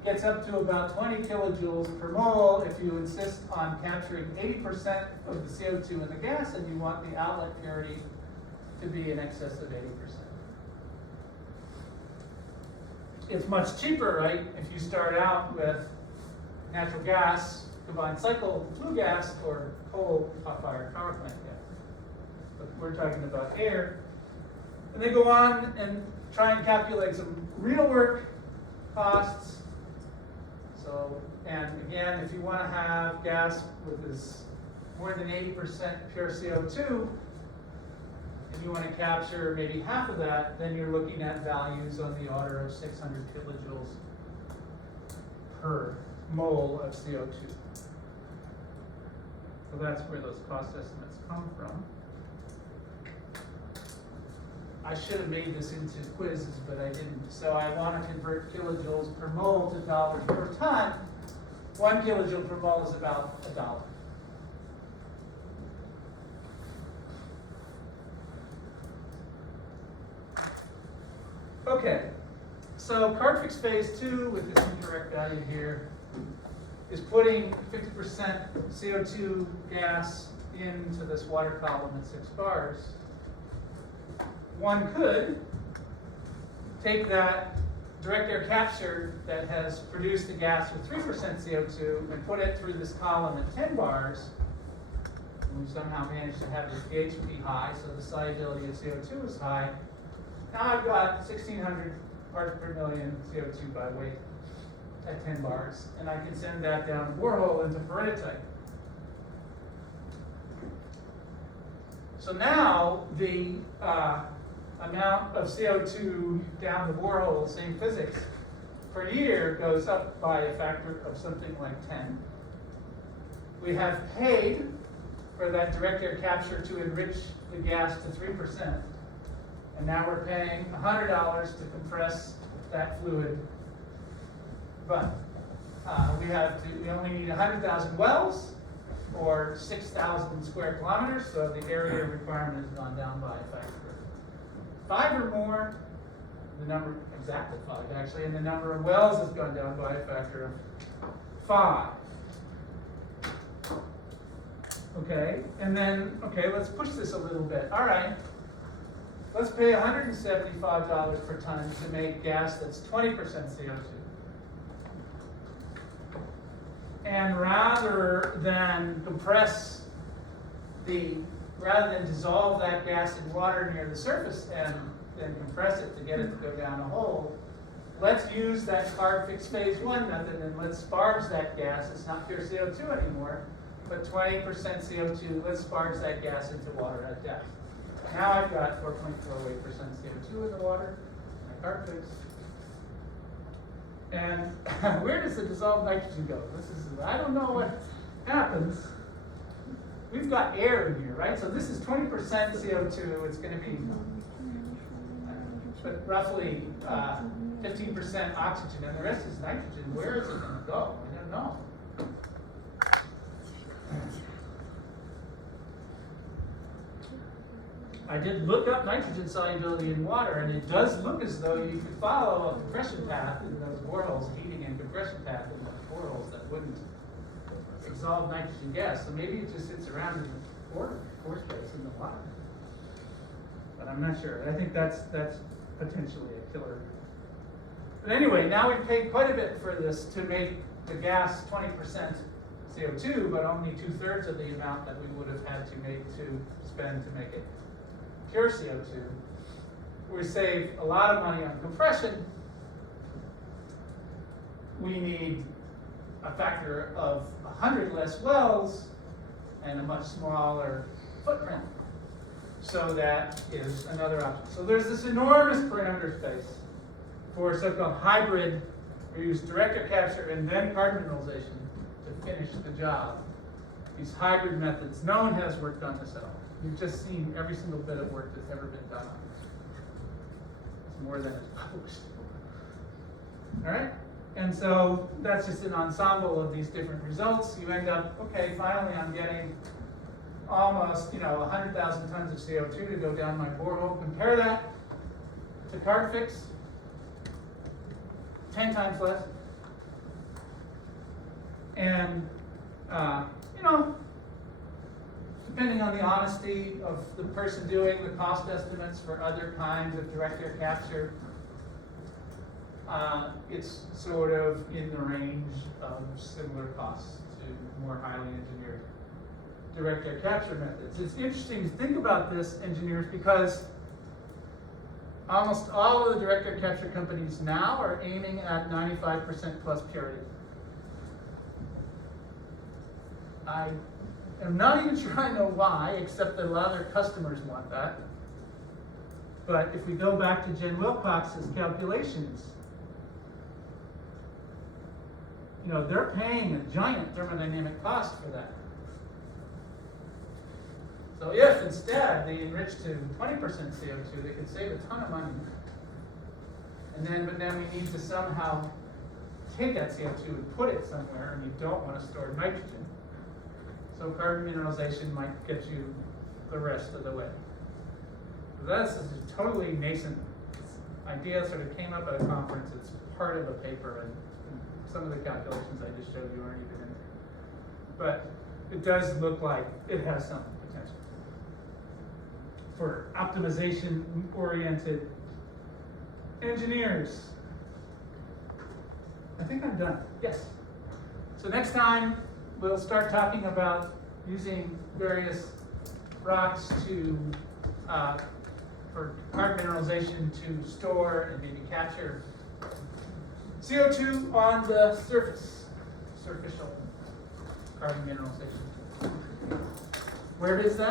gets up to about 20 kilojoules per mole if you insist on capturing 80% of the CO2 in the gas and you want the outlet purity to be in excess of 80%. It's much cheaper, right, if you start out with natural gas, combined cycle flue gas, or coal-fired power plant gas. But we're talking about air. And they go on and try and calculate some real work costs. So, and again, if you want to have gas with this more than 80% pure CO2, and you want to capture maybe half of that, then you're looking at values on the order of 600 kilojoules per mole of CO2. So that's where those cost estimates come from. I should have made this into quizzes, but I didn't. So I want to convert kilojoules per mole to dollars per ton. 1 kilojoule per mole is about $1. Okay, so Carbfix phase 2 with this incorrect value here is putting 50% CO2 gas into this water column at 6 bars. One could take that direct air capture that has produced the gas with 3% CO2 and put it through this column at 10 bars. And we've somehow managed to have the pH be high, so the solubility of CO2 is high. Now I've got 1,600 parts per million CO2 by weight at 10 bars, and I can send that down a borehole into peridotite. So now the amount of CO2 down the borehole, same physics, per year goes up by a factor of something like 10. We have paid for that direct air capture to enrich the gas to 3%. And now we're paying $100 to compress that fluid. But we only need 100,000 wells or 6,000 square kilometers, so the area requirement has gone down by a factor of 5 or more. The number, exactly 5 actually, and the number of wells has gone down by a factor of 5. Okay, and then, okay, let's push this a little bit. All right, let's pay $175 per ton to make gas that's 20% CO2. And rather than dissolve that gas in water near the surface and then compress it to get it to go down a hole, let's use that carb fix phase 1 method and let's sparge that gas. It's not pure CO2 anymore, but 20% CO2, let's sparge that gas into water at depth. Now I've got 4.48% CO2 in the water, my carb fix. And where does the dissolved nitrogen go? I don't know what happens. We've got air in here, right? So this is 20% CO2. It's going to be roughly 15% oxygen, and the rest is nitrogen. Where is it going to go? I don't know. I did look up nitrogen solubility in water, and it does look as though you could follow a compression path in those boreholes, heating and compression path in those boreholes that wouldn't dissolve nitrogen gas. So maybe it just sits around in the pore space in the water. But I'm not sure. I think that's potentially a killer. But anyway, now we've paid quite a bit for this to make the gas 20% CO2, but only 2/3 of the amount that we would have had to spend to make it pure CO2. We save a lot of money on compression. We need a factor of 100 less wells and a much smaller footprint. So that is another option. So there's this enormous parameter space for so-called hybrid. We use direct air capture and then carbon mineralization to finish the job. These hybrid methods, no one has worked on this at all. You've just seen every single bit of work that's ever been done on this. It's more than is published. All right? And so that's just an ensemble of these different results. You end up, okay, finally I'm getting almost, 100,000 tons of CO2 to go down my borehole. Compare that to carb fix, 10 times less. And, depending on the honesty of the person doing the cost estimates for other kinds of direct air capture, it's sort of in the range of similar costs to more highly engineered direct air capture methods. It's interesting to think about this, engineers, because almost all of the direct air capture companies now are aiming at 95% plus purity. I am not even sure I know why, except that a lot of their customers want that. But if we go back to Jen Wilcox's calculations, they're paying a giant thermodynamic cost for that. So if instead they enrich to 20% CO2, they could save a ton of money. But then we need to somehow take that CO2 and put it somewhere, and you don't want to store nitrogen. So carbon mineralization might get you the rest of the way. This is a totally nascent idea, sort of came up at a conference. It's part of a paper, and some of the calculations I just showed you aren't even in there. But it does look like it has some potential for optimization-oriented engineers. I think I'm done. Yes. So next time, we'll start talking about using various rocks for carbon mineralization to store and maybe capture CO2 on the surface, superficial carbon mineralization. Where is that?